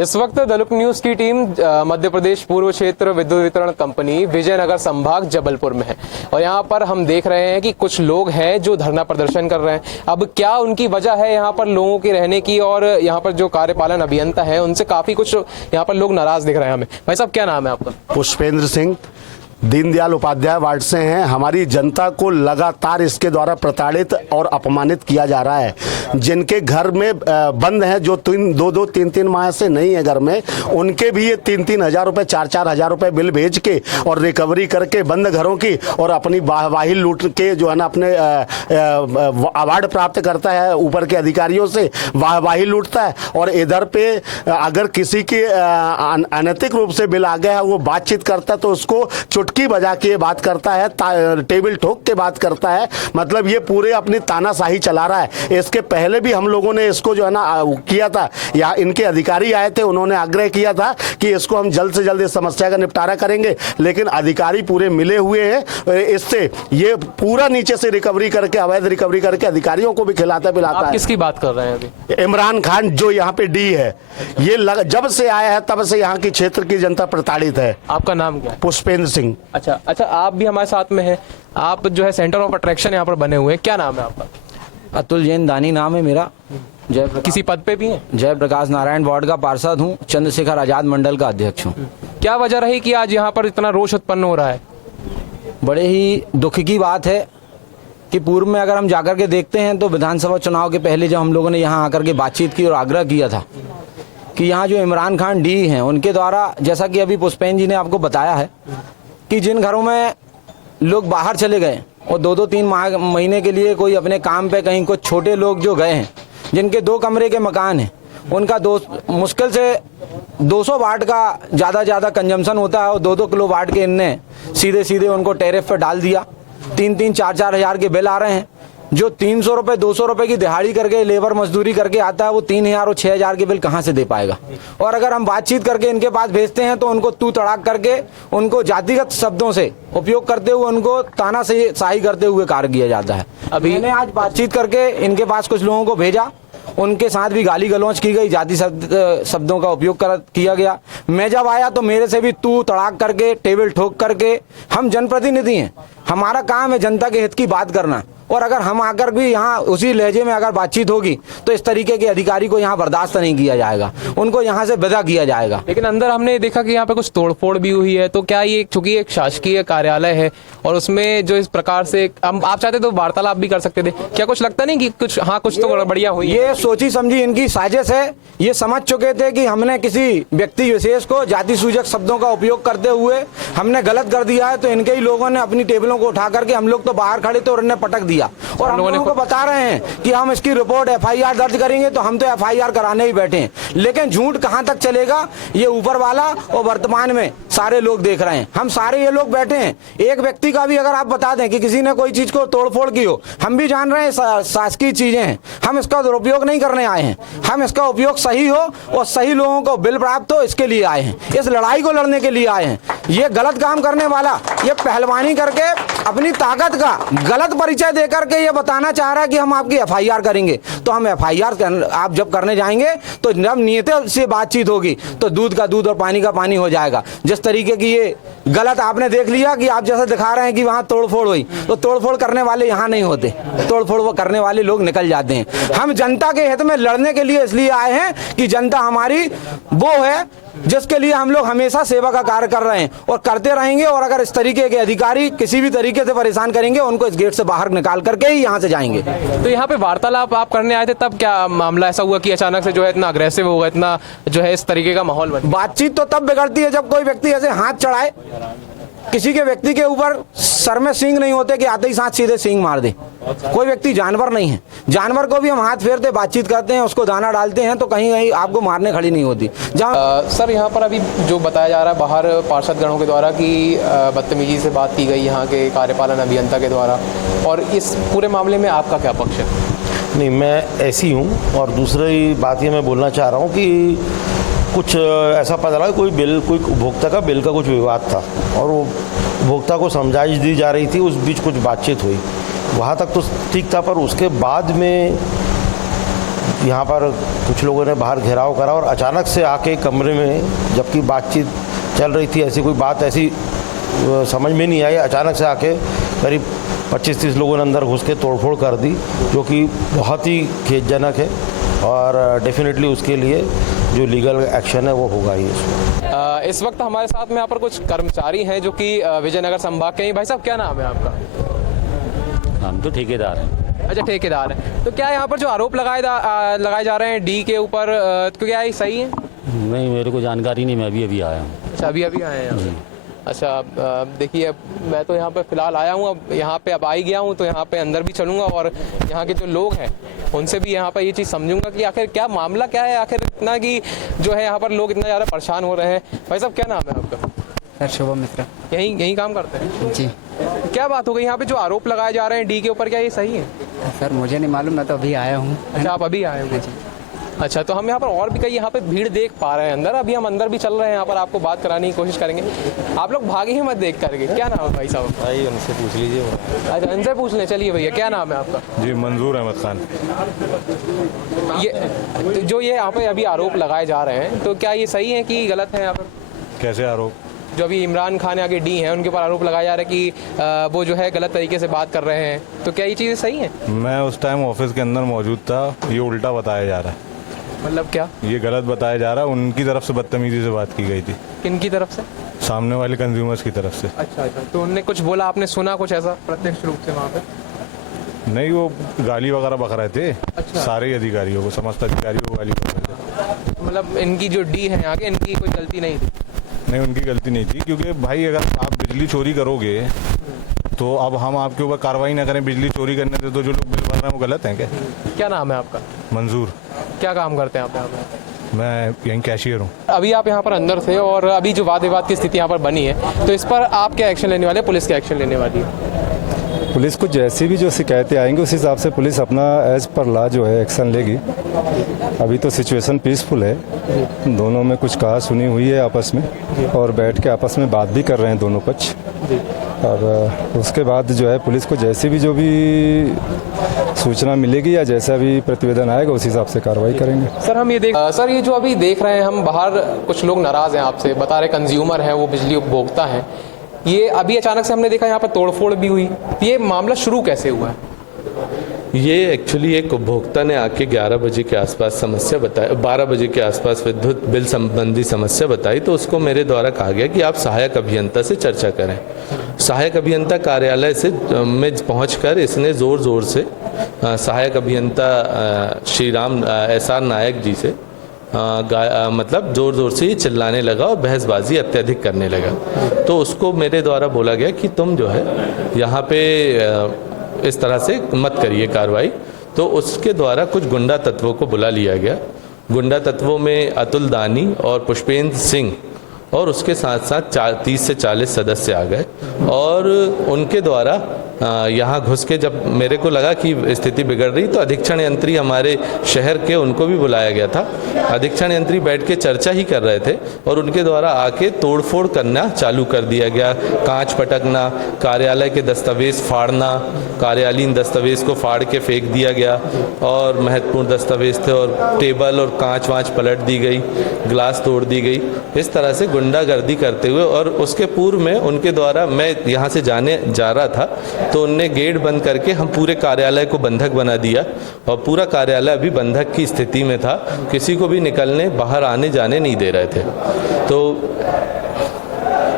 इस वक्त दलुक न्यूज की टीम मध्य प्रदेश पूर्व क्षेत्र विद्युत वितरण कंपनी विजयनगर संभाग जबलपुर में है और यहाँ पर हम देख रहे हैं कि कुछ लोग हैं जो धरना प्रदर्शन कर रहे हैं। अब क्या उनकी वजह है यहाँ पर लोगों के रहने की, और यहाँ पर जो कार्यपालन अभियंता है उनसे काफी कुछ यहाँ पर लोग नाराज दिख रहे हैं हमें। भाई साहब, क्या नाम है आपका? पुष्पेंद्र सिंह, दीनदयाल उपाध्याय वार्ड से हैं। हमारी जनता को लगातार इसके द्वारा प्रताड़ित और अपमानित किया जा रहा है। जिनके घर में बंद हैं, जो दो तीन माह से नहीं है घर में, उनके भी ये 3-3 हज़ार रुपये 4-4 हज़ार रुपये बिल भेज के और रिकवरी करके बंद घरों की और अपनी वाही लूट के जो है ना अपने अवार्ड प्राप्त करता है ऊपर के अधिकारियों से, वाही लूटता है। और इधर पे अगर किसी के अनैतिक रूप से बिल आ गया है, वो बातचीत करता है तो उसको चुटकी बजा के बात करता है, टेबल ठोक के बात करता है। मतलब ये पूरे अपनी तानाशाही चला रहा है। इसके पहले भी हम लोगों ने इसको जो है ना किया था, या इनके अधिकारी आए थे, उन्होंने आग्रह किया था कि इसको हम जल्द से जल्द इस समस्या का निपटारा करेंगे, लेकिन अधिकारी पूरे मिले हुए हैं। इससे ये पूरा नीचे से रिकवरी करके, अवैध रिकवरी करके अधिकारियों को भी खिलाता पिलाता है। किसकी बात कर रहे हैं अभी? इमरान खान जो यहाँ पे डी है, ये जब से आया है तब से यहाँ की क्षेत्र की जनता प्रताड़ित है। आपका नाम क्या है? पुष्पेंद्र सिंह। अच्छा, आप भी हमारे साथ में हैं। आप जो है सेंटर ऑफ अट्रैक्शन यहाँ पर बने हुए हैं, क्या नाम है आपका? अतुल जैन दानी नाम है मेरा। किसी पद पे भी हैं? जय प्रकाश नारायण वार्ड का पार्षद हूँ, चंद्रशेखर आजाद मंडल का अध्यक्ष हूँ। क्या वजह रही कि आज यहाँ पर इतना रोष उत्पन्न हो रहा है? बड़े ही दुख की बात है कि पूर्व में अगर हम जाकर के देखते हैं तो विधानसभा चुनाव के पहले जब हम लोगों ने यहाँ आकर के बातचीत की और आग्रह किया था कि यहाँ जो इमरान खान डी हैं उनके द्वारा, जैसा कि अभी पुष्पेंद्र जी ने आपको बताया है कि जिन घरों में लोग बाहर चले गए और 2-3 महीने के लिए कोई अपने काम पे कहीं, कुछ छोटे लोग जो गए हैं जिनके 2 कमरे के मकान हैं, उनका मुश्किल से 200 वाट का ज़्यादा कंजम्पशन होता है और 2-2 किलो वाट के इनने सीधे उनको टैरिफ पे डाल दिया। 3-3 4-4 हज़ार के बिल आ रहे हैं। जो 300 रुपये 200 रुपये की दिहाड़ी करके लेबर मजदूरी करके आता है, वो 3000 और 6000 के बिल कहाँ से दे पाएगा? और अगर हम बातचीत करके इनके पास भेजते हैं तो उनको तू तड़ाक करके, उनको जातिगत शब्दों से उपयोग करते हुए, उनको तानाशाही करते हुए कार्य किया जाता है। अभी मैंने आज बातचीत करके इनके पास कुछ लोगों को भेजा, उनके साथ भी गाली गलौज की गई, जाति शब्दों का उपयोग किया गया। मैं जब आया तो मेरे से भी तू तड़ाक करके, टेबल ठोक करके, हम जनप्रतिनिधि हैं, हमारा काम है जनता के हित की बात करना, और अगर हम आकर भी यहाँ उसी लहजे में अगर बातचीत होगी तो इस तरीके के अधिकारी को यहाँ बर्दाश्त नहीं किया जाएगा, उनको यहाँ से विदा किया जाएगा। लेकिन अंदर हमने देखा कि यहाँ पे कुछ तोड़फोड़ भी हुई है, तो क्या ये चूंकि एक शासकीय कार्यालय है और उसमें जो इस प्रकार से आप चाहते तो वार्तालाप भी कर सकते थे, क्या कुछ लगता नहीं कि कुछ कुछ तो गड़बड़ियां हुई? ये सोची समझी इनकी साजिश है। ये समझ चुके थे कि हमने किसी व्यक्ति विशेष को जाति सूचक शब्दों का उपयोग करते हुए हमने गलत कर दिया है, तो इनके ही लोगों ने अपनी टेबलों को उठा करके, हम लोग तो बाहर खड़े थे और इन्हें पटक दिया, और हम लोगों को बता रहे हैं कि हम इसकी रिपोर्ट FIR दर्ज करेंगे, तो हम तो FIR कराने ही बैठे हैं। लेकिन झूठ कहां तक चलेगा, ये ऊपर वाला और वर्तमान में सारे लोग देख रहे हैं। हम सारे ये लोग बैठे हैं। एक व्यक्ति का भी अगर आप बता दें कि किसी ने कोई चीज को तोड़फोड़ की हो, हम भी जान रहे हैं शासकीय चीजें हैं, हम इसका दुरुपयोग नहीं करने आए हैं। हम इसका उपयोग सही हो और सही लोगों को बिल प्राप्त हो, इसके लिए आए हैं, इस लड़ाई को लड़ने के लिए आए हैं। ये गलत काम करने वाला, ये पहलवानी करके अपनी ताकत का गलत परिचय देकर के ये बताना चाह रहा है कि हम आपकी FIR करेंगे। तो हम FIR आप जब करने जाएंगे तो जब नियत से बातचीत होगी तो दूध का दूध और पानी का पानी हो जाएगा। जिस तरीके की ये गलत आपने देख लिया कि आप जैसे दिखा रहे हैं कि वहां तोड़फोड़ हुई, तो तोड़फोड़ करने वाले यहाँ नहीं होते, तोड़फोड़ वो करने वाले लोग निकल जाते हैं। हम जनता के हित में लड़ने के लिए इसलिए आए हैं कि जनता हमारी वो है जिसके लिए हम लोग हमेशा सेवा का कार्य कर रहे हैं और करते रहेंगे। और अगर इस तरीके के अधिकारी किसी भी तरीके से परेशान करेंगे, उनको इस गेट से बाहर निकाल करके ही यहाँ से जाएंगे। तो यहाँ पे वार्तालाप आप करने आए थे, तब क्या मामला ऐसा हुआ कि अचानक से जो है इतना अग्रेसिव हो गया, इतना जो है इस तरीके का माहौल बना? बातचीत तो तब बिगड़ती है जब कोई व्यक्ति ऐसे हाथ चढ़ाए, किसी के व्यक्ति के ऊपर सर में सींग नहीं होते कि आते ही साथ सीधे सींग मार दे। कोई व्यक्ति जानवर नहीं है, जानवर को भी हम हाथ फेरते, बातचीत करते हैं, उसको दाना डालते हैं, तो कहीं कहीं आपको मारने खड़ी नहीं होती। सर, यहाँ पर अभी जो बताया जा रहा है बाहर पार्षदगणों के द्वारा कि बदतमीजी से बात की गई यहाँ के कार्यपालन अभियंता के द्वारा, और इस पूरे मामले में आपका क्या पक्ष है? नहीं, मैं ऐसी हूँ। और दूसरी बात ये मैं बोलना चाह रहा हूँ कि कुछ ऐसा पता लगा, कोई उपभोक्ता का बिल का कुछ विवाद था और वो उपभोक्ता को समझाइश दी जा रही थी, उस बीच कुछ बातचीत हुई, वहाँ तक तो ठीक था। पर उसके बाद में यहाँ पर कुछ लोगों ने बाहर घेराव करा और अचानक से आके कमरे में, जबकि बातचीत चल रही थी, ऐसी कोई बात ऐसी समझ में नहीं आई, अचानक से आके करीब 25-30 लोगों ने अंदर घुस के तोड़फोड़ कर दी, जो कि बहुत ही खेदजनक है और डेफिनेटली उसके लिए जो लीगल एक्शन है वो होगा ही। इस वक्त हमारे साथ में यहाँ पर कुछ कर्मचारी हैं जो कि विजयनगर संभाग के हैं। भाई साहब, क्या नाम है आपका? हम तो ठेकेदार हैं। अच्छा, ठेकेदार है। तो क्या यहाँ पर जो आरोप लगाए जा रहे हैं डी के ऊपर, तो क्या ये सही है? नहीं, मेरे को जानकारी नहीं, मैं अभी अभी आया हूँ। अच्छा, अभी अभी आए हैं। अच्छा, देखिए मैं तो यहाँ पे फ़िलहाल आया हूँ, अब यहाँ पे अब आ ही गया हूँ, तो यहाँ पे अंदर भी चलूँगा और यहाँ के जो लोग हैं उनसे भी यहाँ पर ये चीज़ समझूंगा कि आखिर क्या मामला क्या है, आखिर इतना कि जो है यहाँ पर लोग इतना ज़्यादा परेशान हो रहे हैं। भाई साहब, क्या नाम है आपका? सर शुभम मिश्रा। यहीं काम करते हैं जी। क्या बात हो गई यहाँ पे जो आरोप लगाए जा रहे हैं डी के ऊपर, क्या ये सही है? सर मुझे नहीं मालूम, मैं तो अभी आया हूँ। अच्छा, आप अभी आए हो? अच्छा, तो हम यहाँ पर और भी कई यहाँ पे भीड़ देख पा रहे हैं अंदर, अभी हम अंदर भी चल रहे हैं, यहाँ पर आपको बात कराने की कोशिश करेंगे। आप लोग भागे ही मत देख करके। क्या नाम है भाई साहब? भाई उनसे पूछ लीजिए। अच्छा, उनसे पूछ लें। चलिए भैया, क्या नाम है आपका? जी, मंजूर अहमद खान। ये तो जो ये यहाँ पे अभी आरोप लगाए जा रहे हैं, तो क्या ये सही है कि गलत है? यहाँ पर कैसे आरोप? जो अभी इमरान खान आगे डी हैं उनके ऊपर आरोप लगाया जा रहा है कि वो जो है गलत तरीके से बात कर रहे हैं, तो क्या ये चीज़ें सही हैं? मैं उस टाइम ऑफिस के अंदर मौजूद था, ये उल्टा बताया जा रहा है। मतलब क्या? ये गलत बताया जा रहा है, उनकी तरफ से बदतमीजी से बात की गई थी। किनकी तरफ से? सामने वाले कंज्यूमर्स की तरफ से। अच्छा, तो उनने कुछ बोला, आपने सुना कुछ ऐसा प्रत्यक्ष रूप से वहाँ पे? नहीं, वो गाली वगैरह बक रहे थे। सारे अधिकारियों को, समस्त अधिकारियों को गाली बक रहे थे। मतलब इनकी जो डी है आगे, इनकी कोई गलती नहीं थी? नहीं, उनकी गलती नहीं थी, क्योंकि भाई अगर आप बिजली चोरी करोगे तो अब हम आपके ऊपर कार्रवाई ना करें बिजली चोरी करने से, तो जो लोग बिल भर रहे हैं वो गलत हैं क्या? क्या नाम है आपका? मंजूर। क्या काम करते हैं आप यहाँ पे? मैं यहीं कैशियर हूँ। अभी आप यहाँ पर अंदर थे और अभी जो वाद विवाद की स्थिति यहाँ पर बनी है, तो इस पर आप क्या एक्शन लेने वाले, पुलिस क्या एक्शन लेने वाली है? पुलिस को जैसी भी जो शिकायतें आएंगी उस हिसाब से पुलिस अपना एज पर लॉ जो है एक्शन लेगी। अभी तो सिचुएशन पीसफुल है, दोनों में कुछ कहा सुनी हुई है आपस में और बैठ के आपस में बात भी कर रहे हैं दोनों पक्ष। और उसके बाद जो है पुलिस को जैसी भी जो भी सूचना मिलेगी या जैसा भी प्रतिवेदन आएगा उस हिसाब से कार्रवाई करेंगे। सर हम ये सर ये जो अभी देख रहे हैं हम बाहर, कुछ लोग नाराज़ हैं आपसे, बता रहे कंज्यूमर हैं, वो बिजली उपभोक्ता हैं। ये अभी अचानक से हमने देखा यहाँ पर तोड़फोड़ भी हुई, ये मामला शुरू कैसे हुआ है? ये एक्चुअली एक उपभोक्ता ने आके 11 बजे के आसपास समस्या बताई, 12 बजे के आसपास विद्युत बिल संबंधी समस्या बताई, तो उसको मेरे द्वारा कहा गया कि आप सहायक अभियंता से चर्चा करें। सहायक अभियंता कार्यालय से में पहुंचकर इसने ज़ोर ज़ोर से सहायक अभियंता श्री राम SR नायक जी से मतलब ज़ोर ज़ोर से ये चिल्लाने लगा और बहसबाजी अत्यधिक करने लगा। तो उसको मेरे द्वारा बोला गया कि तुम जो है यहाँ पे इस तरह से मत करिए कार्रवाई। तो उसके द्वारा कुछ गुंडा तत्वों को बुला लिया गया। गुंडा तत्वों में अतुल दानी और पुष्पेंद्र सिंह और उसके साथ साथ 30 से 40 सदस्य आ गए और उनके द्वारा यहाँ घुस के, जब मेरे को लगा कि स्थिति बिगड़ रही, तो अधीक्षण यंत्री हमारे शहर के, उनको भी बुलाया गया था। अधीक्षण यंत्री बैठ के चर्चा ही कर रहे थे और उनके द्वारा आके तोड़फोड़ करना चालू कर दिया गया। कांच पटकना, कार्यालय के दस्तावेज फाड़ना, कार्यालयीन दस्तावेज को फाड़ के फेंक दिया गया और महत्वपूर्ण दस्तावेज थे और टेबल और कांच वाँच पलट दी गई, ग्लास तोड़ दी गई, इस तरह से गुंडागर्दी करते हुए। और उसके पूर्व में उनके द्वारा, मैं यहाँ से जाने जा रहा था तो उनने गेट बंद करके हम पूरे कार्यालय को बंधक बना दिया और पूरा कार्यालय अभी बंधक की स्थिति में था, किसी को भी निकलने बाहर आने जाने नहीं दे रहे थे। तो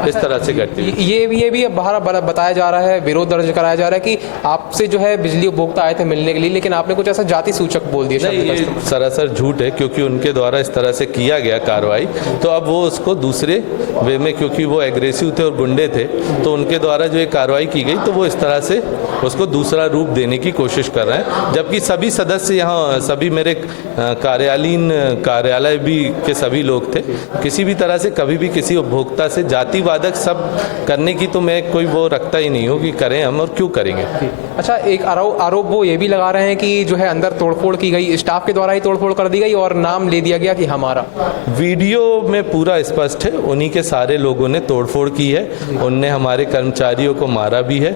इस तरह से करते ये भी बाहर बताया जा रहा है, विरोध दर्ज कराया जा रहा है कि आपसे जो है बिजली उपभोक्ता आए थे मिलने के लिए, लेकिन आपने कुछ ऐसा जाति सूचक बोल दिया। नहीं, ये सरासर झूठ है, क्योंकि उनके द्वारा इस तरह से किया गया कार्रवाई। तो अब वो उसको दूसरे वे में, क्योंकि वो एग्रेसिव थे और गुंडे थे, तो उनके द्वारा जो ये कार्रवाई की गई तो वो इस तरह से उसको दूसरा रूप देने की कोशिश कर रहे हैं। जबकि सभी सदस्य यहाँ, सभी मेरे कार्यालय भी के सभी लोग थे, किसी भी तरह से कभी भी किसी उपभोक्ता से जातिवाद वादक सब करने की तो मैं कोई वो रखता ही नहीं हूँ कि करें हम, और क्यों करेंगे। अच्छा, एक आरोप वो ये भी लगा रहे हैं कि जो है अंदर तोड़फोड़ की गई, स्टाफ के द्वारा ही तोड़फोड़ कर दी गई और नाम ले दिया गया कि हमारा। वीडियो में पूरा स्पष्ट है, उन्हीं के सारे लोगों ने तोड़फोड़ की है, उनने हमारे कर्मचारियों को मारा भी है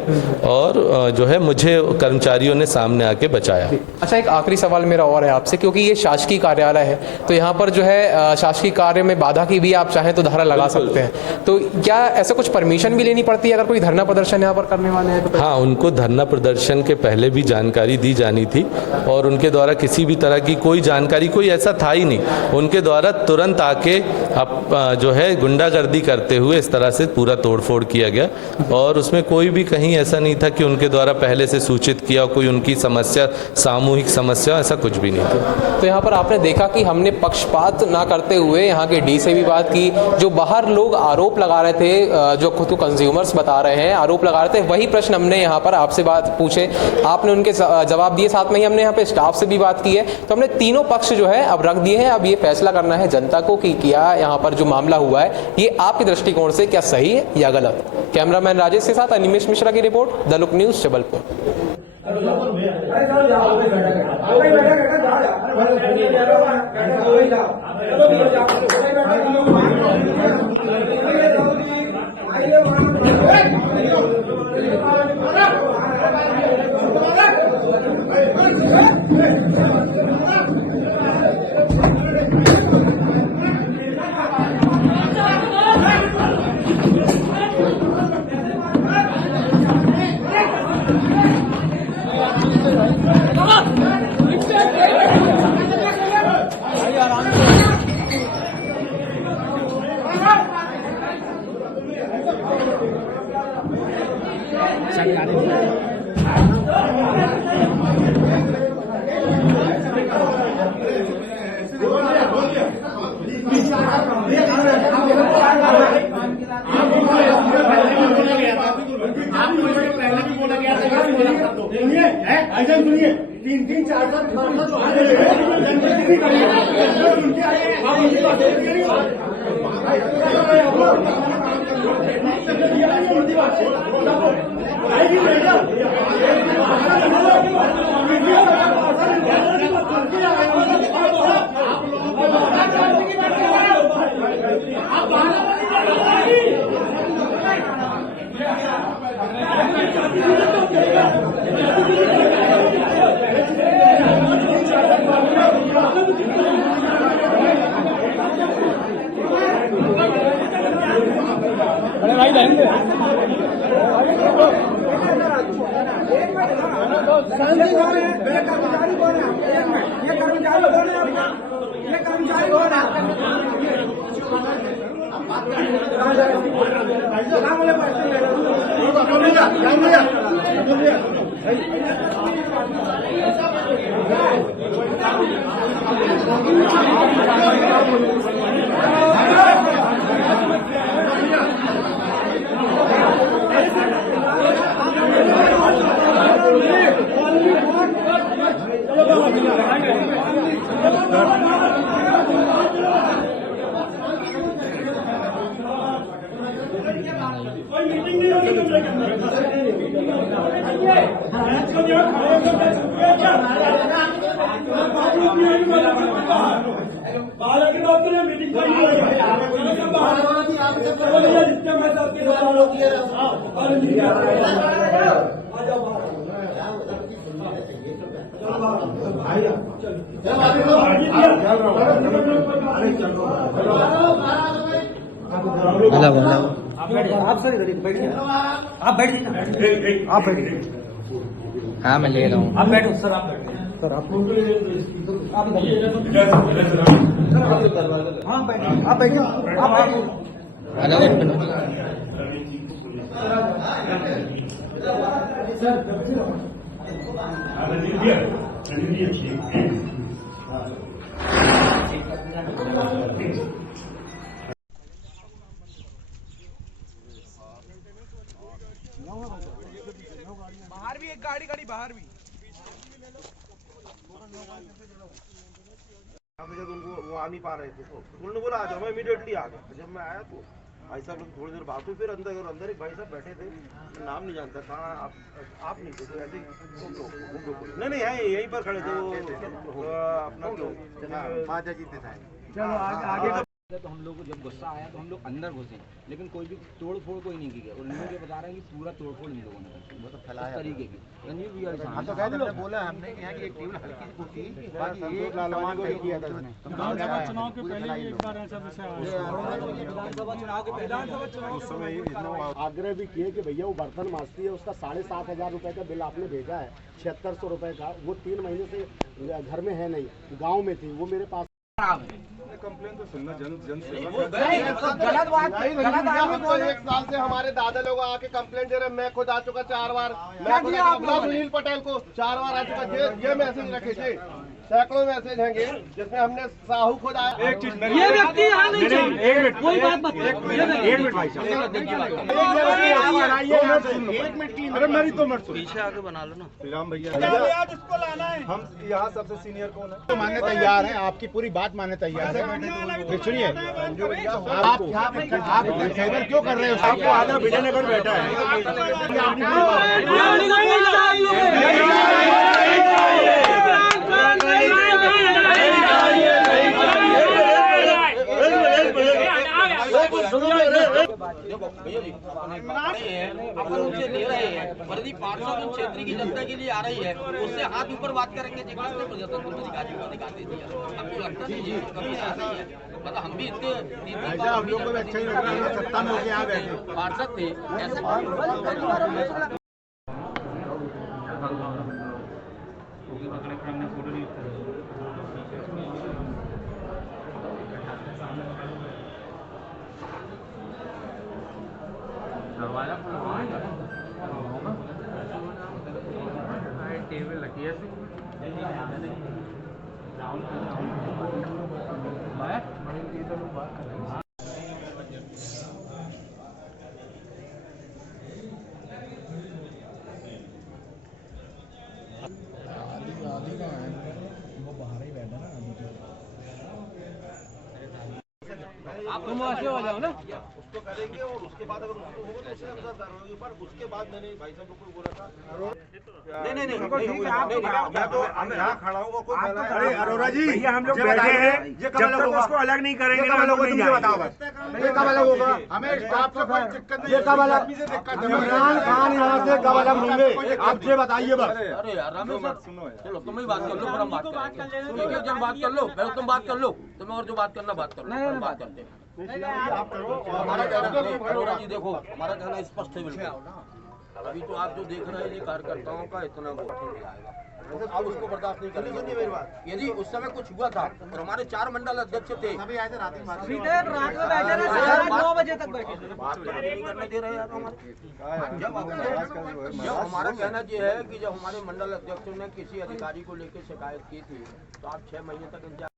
और जो है मुझे कर्मचारियों ने सामने आके बचाया। अच्छा, एक आखिरी सवाल मेरा और है आपसे, क्योंकि ये शासकीय कार्यालय है तो यहाँ पर जो है शासकीय कार्य में बाधा की भी आप चाहें तो धारा लगा सकते हैं, तो क्या ऐसा कुछ परमिशन भी लेनी पड़ती है अगर कोई धरना प्रदर्शन यहाँ पर करने वाले हैं तो? हाँ, उनको धरना प्रदर्शन के पहले भी जानकारी दी जानी थी और उनके द्वारा किसी भी तरह की कोई जानकारी, कोई ऐसा था ही नहीं, उनके द्वारा तुरंत आके अब जो है गुंडागर्दी करते हुए इस तरह से पूरा तोड़फोड़ किया गया और उसमें कोई भी कहीं ऐसा नहीं था कि उनके द्वारा पहले से सूचित किया, कोई उनकी समस्या सामूहिक समस्या, ऐसा कुछ भी नहीं था। तो यहाँ पर आपने देखा कि हमने पक्षपात ना करते हुए यहाँ के डी से भी बात की, जो बाहर लोग आरोप लगा रहे थे, जो खुद को कंज्यूमर्स बता रहे हैं, आरोप लगा रहे थे, वही प्रश्न हमने यहाँ पर आपसे बात पूछे, आपने उनके जवाब दिए, साथ में ही हमने यहाँ पे स्टाफ से भी बात की है। तो हमने तीनों पक्ष जो है अब रख दिए हैं, अब ये फैसला करना है जनता को कि क्या यहाँ पर जो मामला हुआ है ये आपके दृष्टिकोण से क्या सही है या गलत। कैमरामैन राजेश के साथ अनिमेश मिश्रा की report, the look news, Jabalpur. सुनिए, 3-3, 4-4 आप सर इधर बैठिए, आप बैठिए, आप बैठिए। हाँ, मैं ले रहा हूँ। आप बैठो सर, आप बैठो सर, आप हाँ बैठिए, आप बैठिए, आप बैठिए। बाहर भी एक गाड़ी बाहर भी जब उनको वो आ नहीं पा रहे थे तो उन्होंने बोला आ जाओ, मैं इमीडिएटली आ गया। जब मैं आया तो भाई साहब लोग थोड़ी देर बात हुई, फिर अंदर एक भाई साहब बैठे थे, नाम नहीं जानता कहाँ, आप नहीं थे तो ऐसे नहीं है, यहीं पर खड़े थे वो अपना माता जी थे। चलो आगे तो हम लोग को जब गुस्सा आया तो हम लोग अंदर घुसे, लेकिन कोई भी तोड़ फोड़ कोई नहीं की गया, और लोग ये बता रहे हैं कि पूरा तोड़ फोड़ इन लोगों ने की, वो तो फैलाया इस तरीके की। तो कहते बोला हमने यहाँ की एक टेबल हल्की थी, बाकी एक सामान को किया था विधानसभा चुनाव के पहले ही एक बार ऐसा विषय आया। विधानसभा चुनाव के उस समय आग्रह भी किए कि भैया वो बर्तन मांजती है, उसका 7,500 रुपए का बिल आपने भेजा है, 7600 रुपए का, वो 3 महीने से घर में है नहीं, गाँव में थी, वो मेरे पास कंप्लेन तो सुनना जन गलत बात। एक साल से हमारे दादा लोग आके कंप्लेंट दे रहे, मैं खुद आ चुका 4 बार, मैं सुनील पटेल को 4 बार आ चुका, ये मैसेज रखे थे, सैकड़ों मैसेज हैं जिसमें हमने साहू खुद आया। एक चीज ये व्यक्ति यहाँ नहीं चाहिए, एक मिनट कोई बात मत, एक मिनट भाई साहब, अरे मेरी तो मत पीछे आके बना लो ना। श्री राम भैया इसको लाना है, हम यहाँ सबसे सीनियर कौन है? तो मानने तैयार हैं, आपकी पूरी बात मानने तैयार है। सुनिए, आप फेवर क्यों कर रहे हो? आपको आधा विजयनगर बैठा है। अपन उनसे ले रहे हैं, वर्दी पार्षद उन क्षेत्र की जनता के लिए आ रही है, उससे हाथ ऊपर बात करेंगे, किसने प्रजातंत्र अधिकारी को अधिकार दे दिया? आपको लगता नहीं है कभी ऐसा ही है? मतलब हम भी इतने हम लोग को अच्छा ही लग रहा है, सत्ता में होके यहाँ बैठे पार्षद थे ऐसे टेबल रखी है आप तुम ऐसे हो जाओ ना, उसको करेंगे और उसके बाद अगर उसको होगा तो उससे अंदर होगी, पर उसके बाद मैंने भाई साहब को बोला था नहीं मैं तो यहाँ खड़ा हूँ, कोई अरे अरोरा जी भैया हम लोग बैठे हैं, जब तक उसको अलग नहीं करेंगे ना लोग मुझे बताओ बस ये कब अलग होगा? हमें स्टाफ से कोई दिक्कत नहीं, ये कब अलग इमरान खान यहाँ से कब अलग होंगे आप ये बताइए बस। अरे यार रमेश सर चलो तुम ही बात कर लो, फिर हम बात करेंगे, ठीक है? जब बात कर लो, पहले तुम बात कर लो, तुम्हें और जो बात करना बात कर लो, हम बात करते हैं। हमारा कहना अरोरा जी देखो, हमारा कहना स्पष्ट है बिल्कुल। अभी तो आप जो देख रहे हैं ये कार्यकर्ताओं का इतना वो आप उसको बर्दाश्त नहीं करेंगे। यदि उस समय कुछ हुआ था और हमारे 4 मंडल अध्यक्ष थे, अभी आए थे रात में बैठे रहे 9 बजे तक बैठे, बात तो नहीं करने दे रहे हैं हमारे। जब हमारा कहना ये है कि जब हमारे मंडल अध्यक्षों ने किसी अधिकारी को लेकर शिकायत की थी तो आप 6 महीने तक इंतजार